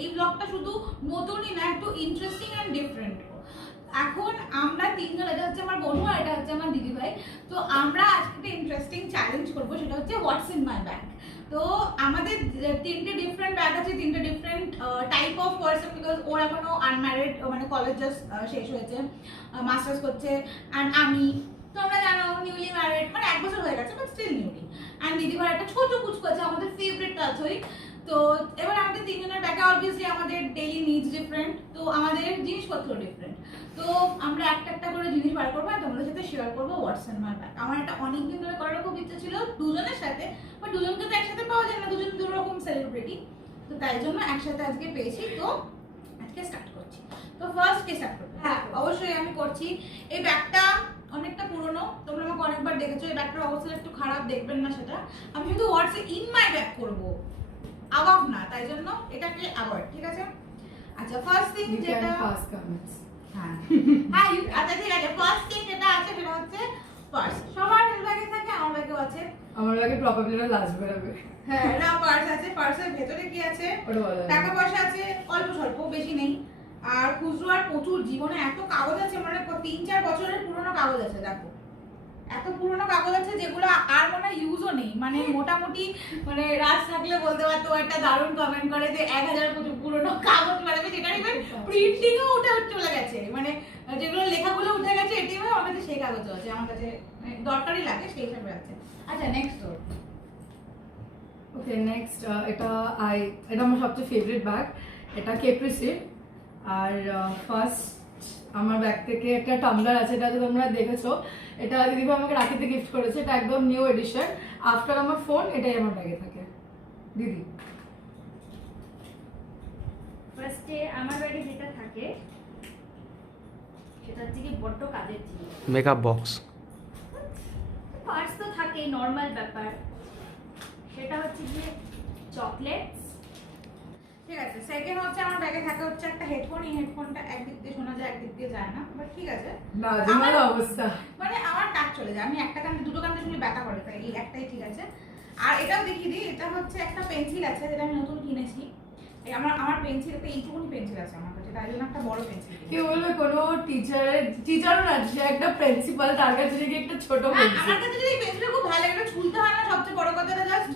এই ব্লগটা শুধু নতুনই না, একটু ইন্টারেস্টিং অ্যান্ড ডিফারেন্ট। এখন আমরা তিনজন, এটা হচ্ছে আমার বোনু আর এটা হচ্ছে আমার দিদি ভাই, তো আমরা আজকে একটা ইন্টারেস্টিং চ্যালেঞ্জ করবো, সেটা হচ্ছে হোয়াটস ইন মাই ব্যাগ। তো আমাদের তিনটে ডিফারেন্ট ব্যাগ আছে, তিনটে different type of person, because ওর এখনো আনম্যারিড, মানে কলেজ জাস্ট শেষ হয়েছে, মাস্টার্স করছে, অ্যান্ড আমি তোমরা জানো নিউলি ম্যারিড, মানে 1 বছর হয়ে গেছে বাট স্টিল নিউলি। অ্যান্ড দিদি ভাই একটা ছোট কুচকু আছে, আমাদের ফেভারিট টাচই। তো এবার আমাদের তিনজনের ব্যাগে অবভিয়াসলি আমাদের ডেইলি নিডস ডিফারেন্ট, তো আমাদের জিনিসপত্র ডিফারেন্ট। তো আমরা একটা একটা করে জিনিস বার করবো আর তোমাদের সাথে শেয়ার করবো হোয়াটস ইন মাই ব্যাগ। আমার এটা অনেকদিন ধরে করার খুব ইচ্ছে ছিল দুজনের সাথে, বাট দুজনকে তো একসাথে পাওয়া যায় না, দুজন দু রকম সেলিব্রিটি, তো তাই জন্য একসাথে আজকে পেয়েছি। তো আজকে স্টার্ট করছি। তো ফার্স্ট কে স্টার্ট করবো? হ্যাঁ অবশ্যই আমি করছি। এই ব্যাগটা অনেকটা পুরনো, তোমরা আমাকে অনেকবার দেখেছো, এই ব্যাগটার অবস্থা একটু খারাপ, দেখবেন না সেটা। আমি শুধু হোয়াটস ইন মাই ব্যাগ করবো, আবাভ না, তাই জন্য এটাকে অ্যাভয়েড, ঠিক আছে? আচ্ছা ফার্স্ট থিং যেটা, হ্যাঁ হ্যাঁ আচ্ছা ঠিক আছে, ফার্স্ট থিং যেটা আছে সেটা হচ্ছে পার্স। সবার ব্যাগে থাকে, আমার ব্যাগেও আছে। আমার ব্যাগে প্রবাবলি এটা লাস্ট বেরোবে। হ্যাঁ না পার্স আছে, পার্সের ভেতরে কি আছে? টাকা পয়সা আছে, অল্প স্বল্প, বেশি নেই। আর খুচরো আর প্রচুর, জীবনে এত কাগজ আছে, মানে 3-4 বছরের পুরনো কাগজ আছে, দেখো এত পুরনো কাগজ আছে যেগুলো আর মনে ইউজও নেই, মানে মোটামুটি, মানে রাজ থাকলে বলতে পারতো, একটা দারুণ কমেন্ট করে যে 1000 পুরনো কাগজ মারবে, যেটা ইভেন প্রিন্টিংও উঠে চলে গেছে, মানে যেগুলো লেখাগুলো উঠে গেছে এটিএম এ, আমার কাছে সেই কাগজও আছে, আমার কাছে দরকারই লাগে সেই হিসাবে আছে। আচ্ছা নেক্সট ওর। ওকে নেক্সট, এটা আমার সবচেয়ে ফেভারিট ব্যাগ, এটা কেপ্রিসির। আর ফার্স্ট আমার ব্যাগ থেকে একটা টাম্বলার আছে, এটা তো তোমরা দেখেছো, এটা দিদিভাই আমাকে রাখিতে গিফট করেছে, এটা একদম নিউ এডিশন। আফটার আমার ফোন, এটাই আমার ব্যাগে থাকে। দিদি ফার্স্টে আমার ব্যাগে যেটা থাকে সেটা হচ্ছে কি বড্ড কাজের জিনিস, মেকআপ বক্স। পার্স তো থাকেই, নর্মাল ব্যাপার। সেটা হচ্ছে যে চকলেটস। ঠিক আছে, সেকেন্ড হচ্ছে আমার ব্যাগে থাকে হচ্ছে একটা হেডফোন। এই হেডফোনটা একদিক দিয়ে শোনা যায়, একদিক দিয়ে যায় না, বাট ঠিক আছে, না আমার অবস্থা, মানে আমার কাজ চলে যায়, আমি একটা কান দুটো কান শুনলে ব্যথা করে, তাই এই একটাই ঠিক আছে। আর এটাও দেখিয়ে দিই, এটা হচ্ছে একটা পেন্সিল আছে যেটা আমি নতুন কিনেছি। এই আমার পেন্সিল, একটা এইটুকুনি পেন্সিল আছে আমার কাছে, তাই জন্য একটা বড় পেন্সিল। কি বলবে, কোনো টিচারও না, সে একটা প্রিন্সিপাল, তার কাছে যদি একটা ছোট পেন্সিল। আমার কাছে যদি পেন্সিলটা খুব ভালো লাগে, ছুলতে হয় না, সবচেয়ে বড় কথাটা জাস্ট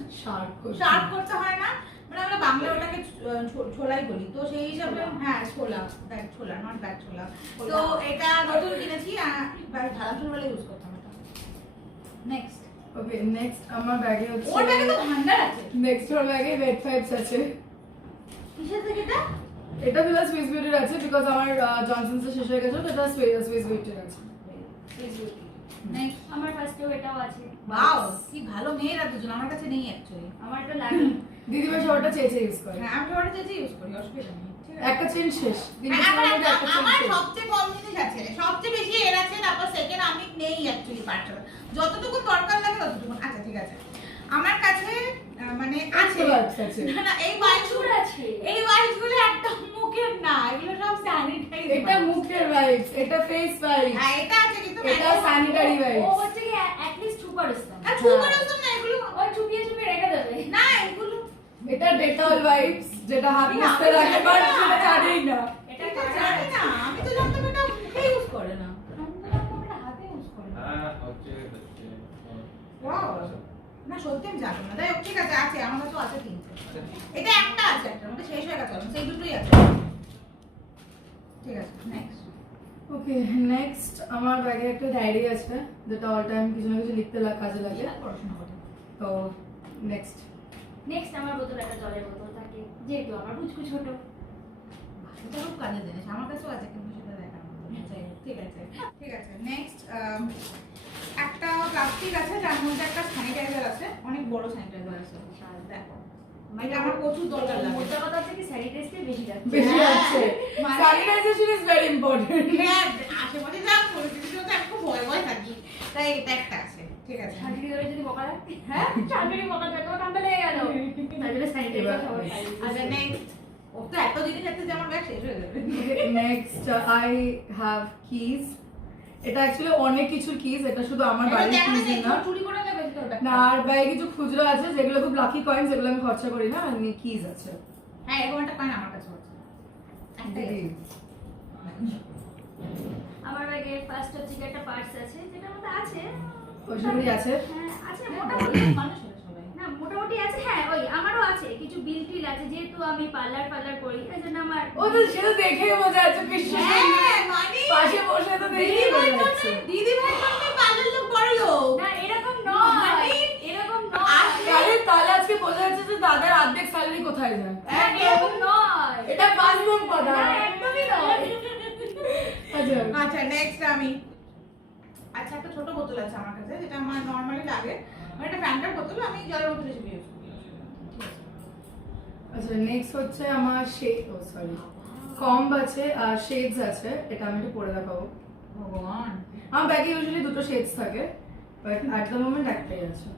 শার্প করতে হয় না, মানে আমরা বাংলা ওটাকে ছোলাই বলি, তো সেই হিসাবে হ্যাঁ ছোলা, ব্যাগ ছোলা, নট ব্যাগ ছোলা। তো এটা নতুন কিনেছি, ব্যাগ ঢালা ছোলা বলে ইউজ করতাম এটা। নেক্সট। ওকে নেক্সট আমার ব্যাগে হচ্ছে, ওর ব্যাগে তো ভান্ডার আছে। নেক্সট ওর ব্যাগে রেড ফাইভস আছে। কিসের থেকে এটা? এটা তো সুইস বিউটির আছে, বিকজ আমার জনসনস শেষ হয়ে গেছে, তো এটা সুইস বিউটির আছে। নেক্সট। আমার ফার্স্টেও এটাও আছে। ওয়াও কি ভালো মেয়েরা দুজন, আমার কাছে নেই অ্যাকচুয়ালি। আমার এটা লাগে। দিদিভাই সবটা চেয়েছে ইউজ করে। হ্যাঁ আমি ওটা চেয়েছি ইউজ করি, অসুবিধা নেই। একটা চেন শেষ, আমার সবচেয়ে কম জিনিস আছে, সবচেয়ে বেশি এর আছে, তারপর সেকেন্ড আমি নেই অ্যাকচুয়ালি পার্টটা, যতটুকু দরকার লাগে ততটুকু। আচ্ছা ঠিক আছে, আমার কাছে মানে আছে না না, এই ওয়াইপসগুলো আছে, এই ওয়াইপসগুলো একদম মুখের না, এগুলো সব স্যানিটারি। এটা মুখের ওয়াইপস, এটা ফেস ওয়াইপস, হ্যাঁ এটা আছে, কিন্তু এটা স্যানিটারি ও ওয়াইপস। হচ্ছে কি অ্যাট লিস্ট সুপার ইসলাম। আর সুপার একদম না, এগুলো ওই চুপিয়ে চুপিয়ে রেখে দেবে। না এগুলো এটা ডেটল ওয়াইপস, যেটা হাত মুছতে লাগে, বাট সেটা জানেই না। এটা এটা জানি না, আমি তো জানতাম এটা মুখে ইউজ করে না, এটা হাতে ইউজ করে না। ওয়াও না সত্যি আমি জানি না, তাই ঠিক আছে, আছে আমার কাছেও আছে তিনটে। এটা একটা আছে, একটা মধ্যে শেষ হয়ে গেছে, সেই দুটোই আছে। ঠিক আছে নেক্সট। ওকে নেক্সট আমার ব্যাগে একটা ডায়েরি আছে, যেটা অল টাইম কিছু না কিছু লিখতে কাজে লাগে। পড়াশোনা করে। তো নেক্সট আমার বোতল, একটা জলের বোতল থাকে, যেহেতু আমার পুচকু ছোট। এটা খুব কাজের জিনিস, আমার কাছেও আছে কিন্তু সেটা দেখার মতো না। যাই হোক, ঠিক আছে ঠিক আছে নেক্সট। একটা প্লাস্টিক আছে যার মধ্যে একটা স্যানিটাইজার আছে, অনেক বড় স্যানিটাইজার আছে, দেখো এটা আমার প্রচুর দরকার লাগে। মোটা কথা হচ্ছে কি স্যানিটাইজারটা বেশি যাচ্ছে। বেশি আছে, মানে- স্যানিটাইজেশন ইজ ভেরি ইম্পর্টেন্ট। হ্যাঁ আশেপাশে যা পরিস্থিতি চলছে আমি খুব ভয় ভয় থাকি, তাই এটা একটা আছে, ঠিক আছে। শান্তি ধরে যদি বকা দেয়, হ্যাঁ শান্তি বকা দেয়, তোমার ঠান্ডা লেগে গেল, তাহলে স্যানিটাইজার সবাই আচ্ছা নেক্সট। ও তো এত জিনিস আছে যে আমার ব্যাগ শেষ হয়ে যাবে। Next I have keys. এটা অ্যাকচুয়ালি অনেক কিছুর কিজ, এটা শুধু আমার বাড়ির কিজ না, চুরি করে নেবে সেটা। না আর বাইরে কিছু খুচরো আছে যেগুলো খুব লাকি কয়েন, যেগুলো আমি খরচা করি না, এমনি কিজ আছে। হ্যাঁ এরকম একটা কয়েন আমার কাছে আছে। দিদি আমার ব্যাগে ফার্স্ট হচ্ছে কি একটা পার্স আছে, যেটার মধ্যে আছে ওইসবই আছে। হ্যাঁ আছে হ্যাঁ, মোটামুটি। মানুষ হলো সবাই। না মোটামুটি আছে, হ্যাঁ ওই আমারও আছে কিছু বিল টিল আছে, যেহেতু আমি পার্লার করি এই জন্য আমার ও তো সেটা দেখেই বোঝা যাচ্ছে বিশ্ব হ্যাঁ, মানে পাশে বসে তো দেখেই বোঝা যাচ্ছে। দিদি ভাই তুমি পার্লার লোক বড় লোক। না এরকম নয়, মানে এরকম নয়, আরে তাহলে আজকে বোঝা যাচ্ছে যে দাদার অর্ধেক স্যালারি কোথায় যায়। হ্যাঁ, এরকম নয়, এটা বাস্তব কথা। না একদমই নয়। আচ্ছা আচ্ছা নেক্সট আমি, আচ্ছা একটা ছোট বোতল আছে আমার কাছে যেটা আমার নরমালি লাগে, মানে একটা ফ্যান্টার বোতল, আমি জলের বোতল হিসেবে ইউজ করি। আচ্ছা নেক্সট হচ্ছে আমার শেড, ও সরি কম্ব আছে আর শেডস আছে, এটা আমি একটু পরে দেখাবো। ভগবান, আমার ব্যাগে ইউজুয়ালি দুটো শেডস থাকে, বাট অ্যাট দ্য মোমেন্ট একটাই আছে।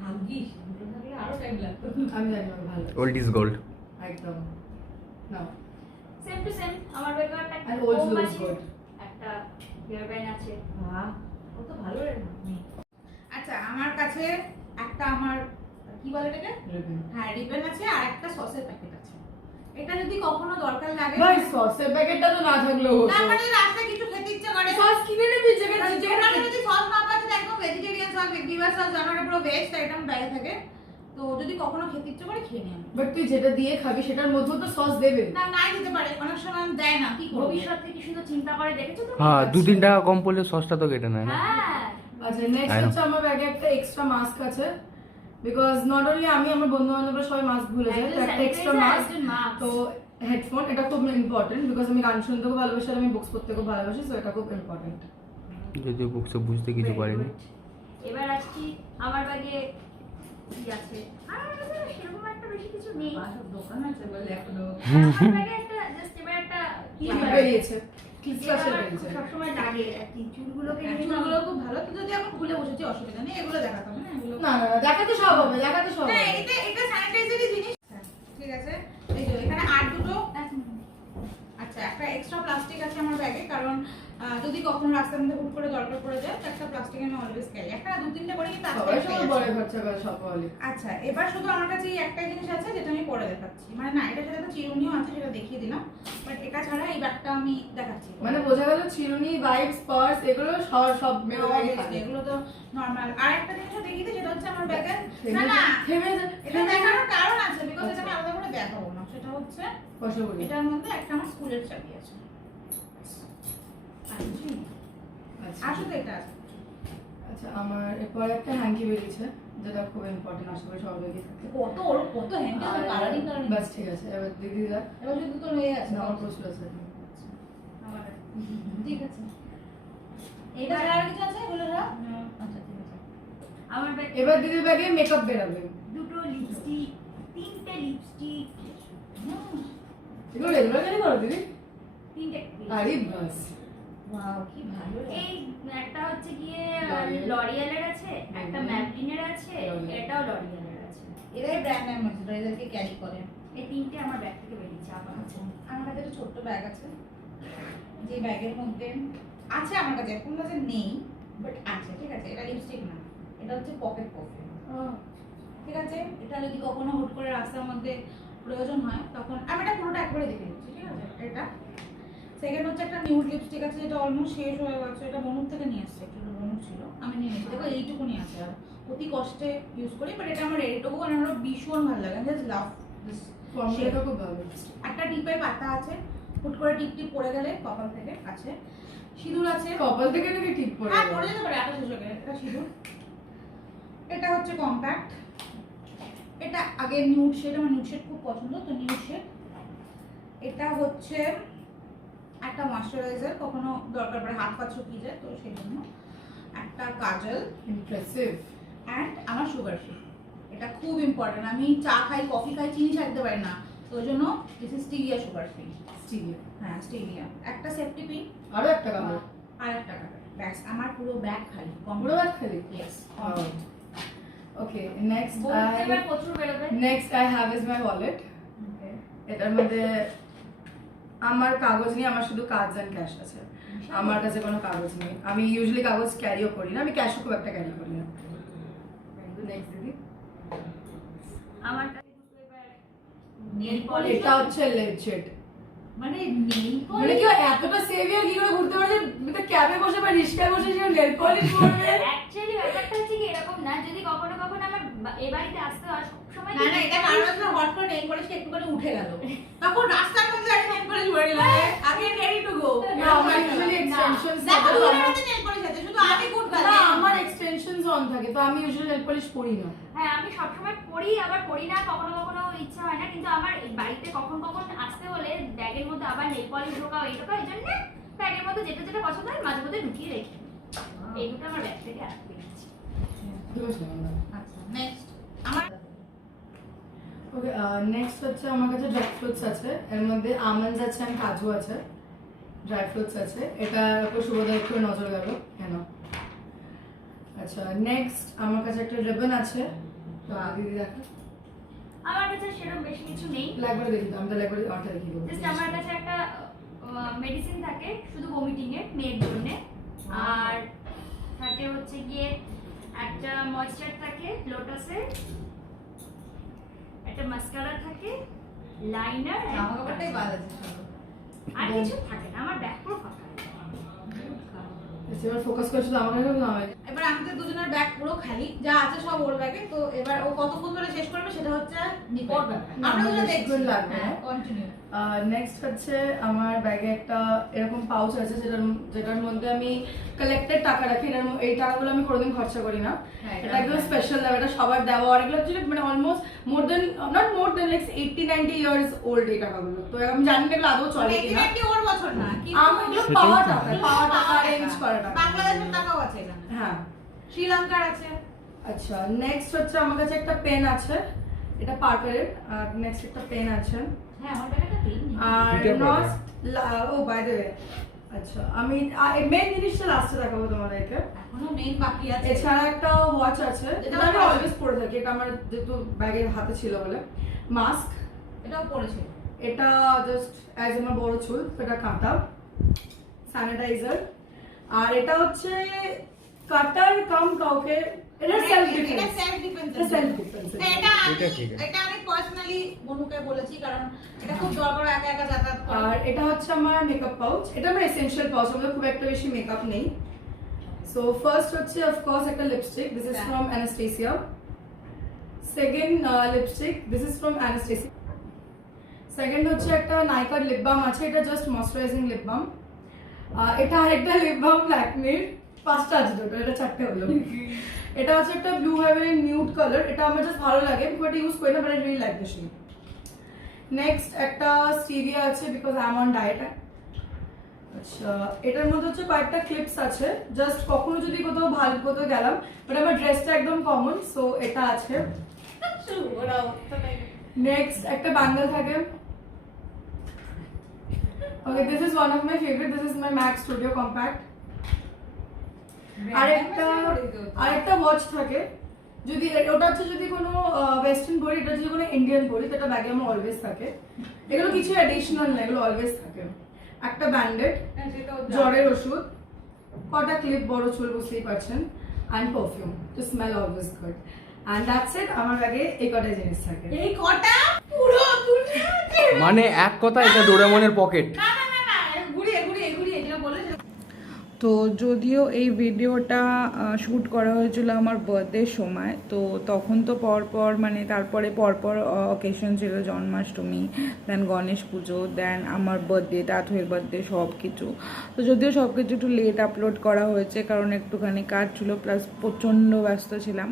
ভাগ্যিস দুটো থাকলে আরো টাইম লাগতো। আমি জানি না ভালো ওল্ড ইজ গোল্ড। একদম না। সেম টু সেম আমার ব্যাগে একটা And old comb looks আছে, good. একটা হেয়ার ব্যান্ড আছে। বাহ, কত ভালো রে আপনি। আচ্ছা আমার কাছে একটা আমার কি বলে এটাকে, রিবন। হ্যাঁ রিবন আছে, আর একটা সসের প্যাকেট আছে। এটা যদি কখনো দরকার লাগে, ভাই সসের প্যাকেটটা তো না থাকলেও হতো। না মানে রাস্তায় কিছু খেতে ইচ্ছা করে, সস কিনে নিবি যেখানে যেখানে যদি সস না পাওয়া যায় একদম ভেজিটেরিয়ান সস, বিভার সস, জানাটা পুরো ভেজ, তাই এটা আমার ব্যাগে থাকে। তো যদি কখনো খেতে ইচ্ছা করে খেয়ে নিই আমি। বাট তুই যেটা দিয়ে খাবি সেটার মধ্যেও তো সস দেবে। না নাই দিতে পারে, অনেক সময় দেয় না, কি করবো। ভবিষ্যৎ থেকে শুধু চিন্তা করে দেখেছো তুমি? হ্যাঁ 2-3 টাকা কম পড়লে সসটা তো কেটে নেয় না। হ্যাঁ আচ্ছা নেক্সট I know. হচ্ছে আমার ব্যাগে একটা এক্সট্রা মাস্ক আছে, বিকজ নট অনলি আমি, আমার বন্ধু বান্ধবরা সবাই মাস্ক ভুলে যায়, তো একটা এক্সট্রা মাস্ক। তো হেডফোন এটা খুব ইম্পর্টেন্ট, বিকজ আমি গান শুনতে খুব ভালোবাসি আর আমি বুকস পড়তে খুব ভালোবাসি, তো এটা খুব ইম্পর্টেন্ট। যদিও বুকসে বুঝতে কিছু পারিনি। এবার আসছি আমার ব্যাগে কি আছে। আমার কাছে না সেরকম একটা বেশি কিছু নেই। বাসর দোকান আছে বলে এখনো। আমার ব্যাগে একটা জাস্ট এবার একটা কি ক্লিপ বেরিয়েছে, ক্লিপ যেটা ফ্লাশার আমার বেরিয়েছে। সবসময় লাগে আর কি, চুলগুলোকে নিয়ে না- চুলগুলো খুব ভালো, তো যদি এখন খুলে বসেছি অসুবিধা নেই, এগুলো দেখাতে হবে না এগুলো। না না না, দেখাতে সব হবে, দেখাতে সব হ্যাঁ, হবে। এটা স্যানিটাইজারই জিনিস। ঠিক আছে, এই যে এখানে আর দুটো, আচ্ছা একটা এক্সট্রা প্লাস্টিক আছে আমার ব্যাগে, কারণ যদি কখনো রাস্তার মধ্যে হুট করে দরকার পড়ে যায়, তো একটা প্লাস্টিক আমি অলওয়েজ ক্যারি, একটা না, দু তিনটে করে কিন্তু আজকে সবাই একটাই সব আছে। বড় খরচা করে সব বলে। আচ্ছা এবার শুধু আমার কাছে এই একটাই জিনিস আছে যেটা আমি পরে দেখাচ্ছি, মানে না এটার সাথে তো চিরুনিও আছে, সেটা দেখিয়ে দিলাম, বাট এটা ছাড়া এই ব্যাগটা আমি দেখাচ্ছি। মানে বোঝা গেল চিরুনি, ভাইবস, পার্স এগুলো সব সব মেরে Obviously, থাকে। এগুলো তো নরমাল। আর একটা জিনিসও দেখিয়ে দিই, সেটা হচ্ছে আমার ব্যাগে, থেমে না না যা- থেমে যা- এটা থেমে যা। দেখানোর কারণ আছে, বিকজ আচ্ছা। এটা আমি আলাদা করে দেখাবো না, সেটা হচ্ছে বসে পড়ি। এটার মধ্যে একটা আমার স্কুলের চাবি আছে। আর কিছুই নেই। আচ্ছা আসলে এটা আছে। আচ্ছা আমার এরপর একটা হ্যাঙ্কি বেরিয়েছে, যেটা খুব ইম্পর্টেন্ট, আশা করি সবার ব্যাগে থাকে। কত ওর কত হ্যান্ডেল আর কালারিং বাস ঠিক আছে, এবার দিদি যা। এবার শুধু তোর হয়ে আছে। আমার প্রচুর আছে। আমার ঠিক আছে। এটা ছাড়া আর কিছু আছে এগুলো ছাড়া? আচ্ছা ঠিক আছে। আমার ব্যাগে এবার দিদির ব্যাগে মেকআপ বেরাবে। দুটো লিপস্টিক, তিনটে লিপস্টিক, এগুলো রেগুলার ক্যারি করো দিদি? তিনটে আরে বাস। ওয়াও কি ভালো রে। এই একটা হচ্ছে গিয়ে L'Oreal। লরিয়ালের আছে, একটা L'Oreal। ম্যাবলিনের আছে, L'Oreal। এটাও লরিয়ালের আছে। এরাই ব্র্যান্ড অ্যাম্বাসেডর, এদেরকে ক্যারি করে। এই তিনটে আমার ব্যাগ থেকে বেরিয়েছে আবার। আমার কাছে একটা ছোট্ট ব্যাগ আছে, যে ব্যাগের মধ্যে আছে, আমার কাছে এখন কাছে নেই, বাট আছে, ঠিক আছে। এটা লিপস্টিক না, এটা হচ্ছে পকেট পারফিউম, ঠিক আছে। এটা যদি কখনো হুট করে রাস্তার মধ্যে প্রয়োজন হয়, তখন আমি এটা পুরোটা একবারে দেখে দিচ্ছি, ঠিক আছে। এটা সেকেন্ড হচ্ছে একটা নিউড লিপস্টিক আছে, যেটা অলমোস্ট শেষ হয়ে গেছে, এটা বনুর থেকে নিয়ে আসছে, একটু বনুর ছিল, আমি নিয়ে এসেছি। দেখো এইটুকুনি আছে, আর অতি কষ্টে ইউজ করি, বাট এটা আমার এইটুকু কারণ আমার ভীষণ ভালো লাগে, জাস্ট লাভ দিস। ফর্মুলাটা খুব ভালো। একটা টিপের পাতা আছে, হুট করে টিপ টিপ পড়ে গেলে কপাল থেকে আছে। সিঁদুর আছে, কপাল থেকে নাকি টিপ পড়ে হ্যাঁ যায়? পড়ে যেতে পারে, এত শেষ হয়ে গেলে। এটা সিঁদুর। এটা হচ্ছে কম্প্যাক্ট, এটা আগে নিউড শেড, আমার নিউড শেড খুব পছন্দ, তো নিউড শেড। এটা হচ্ছে একটা ময়শ্চারাইজার, কখনো দরকার পড়ে হাত পা শুকিয়ে যায়, তো সেই জন্য। একটা কাজল, ইমপ্রেসিভ। অ্যান্ড আমার সুগার ফ্রি, এটা খুব ইম্পর্টেন্ট। আমি চা খাই, কফি খাই, চিনি ছাড়তে পারি না, তো ওই জন্য this is stevia sugar free. স্টিলিয়া। হ্যাঁ স্টিভিয়া। একটা সেফটি পিন, আরো একটা কালার। আর একটা কাটার, ব্যাস আমার পুরো ব্যাগ খালি। পুরো ব্যাগ খালি? Yes. ওকে নেক্সট বলতে এবার প্রচুর বেরোবে। Next I have is my wallet. এটার মধ্যে আমার কাগজ নেই, আমার শুধু কার্ডস অ্যান্ড ক্যাশ আছে। আমার কাছে কোনো কাগজ নেই, আমি ইউজুয়ালি কাগজ ক্যারিও করি না, আমি ক্যাশও খুব একটা ক্যারি করি না। নেক্সট দিদি। আমার কাছে দুটো এবার নেল polish এটা হচ্ছে লেজেড, মানে নেল মানে কি এতটা সেভিয়ার কি করে ঘুরতে পারে যে ক্যাবে বসে বা রিস্কায় বসে সে নেল পলিশ করবে? অ্যাকচুয়ালি ব্যাপারটা হচ্ছে কি এরকম না, যদি কখনো কখনো আমার এ বাড়িতে আসতে হয় সবসময় না না, এটা কারণ হচ্ছে হট করে নেল পলিশটা একটুখানি উঠে গেল, তখন রাস্তার মধ্যে একটা নেল পলিশ ভরে লাগে, আগে রেডি টু গো। না, আমার actually extensions দেখো থাকে। দুজনের হাতে নেল পলিশ আছে, শুধু আমি গুড না, আমার এক্সটেনশনস অন থাকে, তো আমি ইউজুয়ালি নেল পলিশ পরি না। হ্যাঁ আমি সবসময় পড়ি, আবার পড়ি না, কখনো কখনো ইচ্ছা হয় না, কিন্তু আমার এই বাড়িতে কখন কখন আসতে হলে ব্যাগের মধ্যে আবার নেল পলিশ ঢোকাও এই ঢোকাও, এই জন্য ব্যাগের মধ্যে যেটা যেটা পছন্দ হয় মাঝে মধ্যে ঢুকিয়ে রেখে দিই। এই দুটো আমার ব্যাগ থেকে আসতে গেছি। আচ্ছা নেক্সট আমার ওকে, নেক্সট হচ্ছে আমার কাছে ড্রাই ফ্রুটস আছে, এর মধ্যে আমন্ডস আছে আর কাজু আছে, ড্রাই ফ্রুটস আছে। এটা একটু সুবিধা একটু নজর গেল কেন। আচ্ছা নেক্সট আমার কাছে একটা রিবন আছে, তো দিদি দেখো আমার কাছে সেরকম বেশি কিছু নেই, লাগবে দেখি, আমি তো লাগবে অর্ডার দেখি দেবো। জাস্ট আমার কাছে একটা মেডিসিন থাকে শুধু ভমিটিং এর মেয়ের জন্য, আর থাকে হচ্ছে গিয়ে একটা ময়েশ্চার থাকে লোটাসের, একটা মাস্কারা থাকে, লাইনার, জামা কাপড়টাই বাদ আছে শুধু। আর কিছু থাকে না, আমার ব্যাগ পুরো ফাঁকা। এবার ফোকাস করছি তো আমার কাছে না হয়। এবার আমাদের দুজনের ব্যাগ পুরো খালি, যা আছে সব ওর ব্যাগে। তো এবার ও কতক্ষণ ধরে শেষ করবে সেটা হচ্ছে নিপোর ব্যাপার। না, আমরা দুজন দেখছি বেশিক্ষণ লাগবে না। হ্যাঁ কন্টিনিউ। নেক্সট হচ্ছে আমার ব্যাগে একটা এরকম পাউচ আছে যেটার মধ্যে আমি কালেক্টেড টাকা রাখি। এই টাকাগুলো আমি কোনোদিন খরচা করি না, হ্যাঁ, এটা একদম স্পেশাল দেওয়া, এটা সবার দেওয়া। আর এগুলো অ্যাকচুয়ালি মানে অলমোস্ট মোর দেন লাইক 80-90 ইয়ার্স ওল্ড এই টাকাগুলো। তো আমি জানি না এগুলো আদৌ চলে কিনা। কি ওর বছর না কিন্তু আমি এগুলো সেটাই পাওয়া তো। টাকা অ্যারেঞ্জ করা টাকা। বাংলাদেশের টাকাও আছে এখানে, হ্যাঁ। শ্রীলঙ্কার আছে। আচ্ছা নেক্সট হচ্ছে আমার কাছে একটা পেন আছে, এটা পার্কারের। আর নেক্সট একটা পেন আছে। হ্যাঁ আমার ব্যাগটা পেন নেই। আর Peter নট Parker। ও বাই দ্য ওয়ে, আচ্ছা আমি মেন জিনিসটা লাস্টে দেখাবো তোমাদেরকে। এখনো মেইন বাকি আছে। এছাড়া একটা ওয়াচ আছে, এটা যেটা আমি আমার অলওয়েজ পরে থাকি, এটা আমার যেহেতু ব্যাগের হাতে ছিল বলে। মাস্ক, এটাও পড়েছিল। এটা জাস্ট অ্যাজ আমার বড় চুল, এটা কাঁটা। স্যানিটাইজার, আর এটা হচ্ছে কাটার কাম কাউকে, এটা সেলফ এটা ডিফেন্স। Self defence. এটা self defense। এটা এটা ঠিক আছে। এটা আমি পার্সোনালি বনুকে বলেছি, কারণ এটা খুব দরকার, একা একা যাতায়াত করে। আর এটা হচ্ছে আমার মেকআপ পাউচ, এটা আমার এসেনশিয়াল পাউচ, আমাদের খুব একটা বেশি মেকআপ নেই। সো ফার্স্ট হচ্ছে অফকোর্স একটা lipstick, this is from Anastasia. Second lipstick, this is from Anastasia. Second হচ্ছে একটা নাইকার লিপ বাম আছে, এটা জাস্ট ময়শ্চারাইজিং লিপ বাম। এটা আরেকটা লিপ বাম ল্যাকমির, 5টা আছে টোটাল, এটা 4টে হলো। এটা হচ্ছে একটা ব্লু হেভেন নিউড কালার, এটা আমার জাস্ট ভালো লাগে, বাট ইউজ করি না, but I really like this shade. Next একটা স্টিভিয়া আছে, because I am on diet. আচ্ছা এটার মধ্যে হচ্ছে কয়েকটা ক্লিপস আছে, জাস্ট কখনো যদি কোথাও গেলাম, বাট আমার ড্রেসটা একদম কমন, সো এটা আছে। নেক্সট একটা ব্যাঙ্গেল থাকে। Okay, this is one of my favourite, this is my max studio compact. আরেকটা ওয়াচ থাকে, যদি ওটা হচ্ছে যদি কোনো ওয়েস্টার্ন পরি, এটা যদি কোনো ইন্ডিয়ান পরি, তো এটা ব্যাগে আমার অলওয়েজ থাকে। এগুলো কিছু অ্যাডিশনাল না, এগুলো অলওয়েজ থাকে। একটা ব্যান্ডেড, জ্বরের ওষুধ, কটা ক্লিপ, বড় চুল বুঝতেই পারছেন, and perfume two smell always good. And that's it, আমার ব্যাগে এই কটা জিনিস থাকে। এই কটা পুরো দুনিয়া আছে। মানে এক কথা এটা ডোরেমনের পকেট। না না না না, ঘুরিয়ে যেটা বলে সেটা। তো যদিও এই ভিডিওটা শ্যুট করা হয়েছিল আমার বার্থডের সময়, তো তখন তো পরপর মানে তারপরে পরপর অকেশন ছিল, জন্মাষ্টমী, দেন গণেশ পুজো, দেন আমার বার্থডে, তাঁতুয়ের বার্থডে, সব কিছু। তো যদিও সব কিছু একটু লেট আপলোড করা হয়েছে, কারণ একটুখানি কাজ ছিল, প্লাস প্রচণ্ড ব্যস্ত ছিলাম।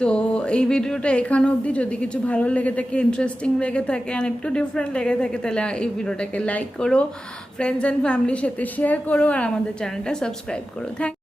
তো এই ভিডিওটা এখানে অবধি। যদি কিছু ভালো লেগে থাকে, ইন্টারেস্টিং লেগে থাকে, আর একটু ডিফারেন্ট লেগে থাকে, তাহলে এই ভিডিওটাকে লাইক করো, ফ্রেন্ডস অ্যান্ড ফ্যামিলির সাথে শেয়ার করো, আর আমাদের চ্যানেলটা সাবস্ক্রাইব করো। থ্যাংক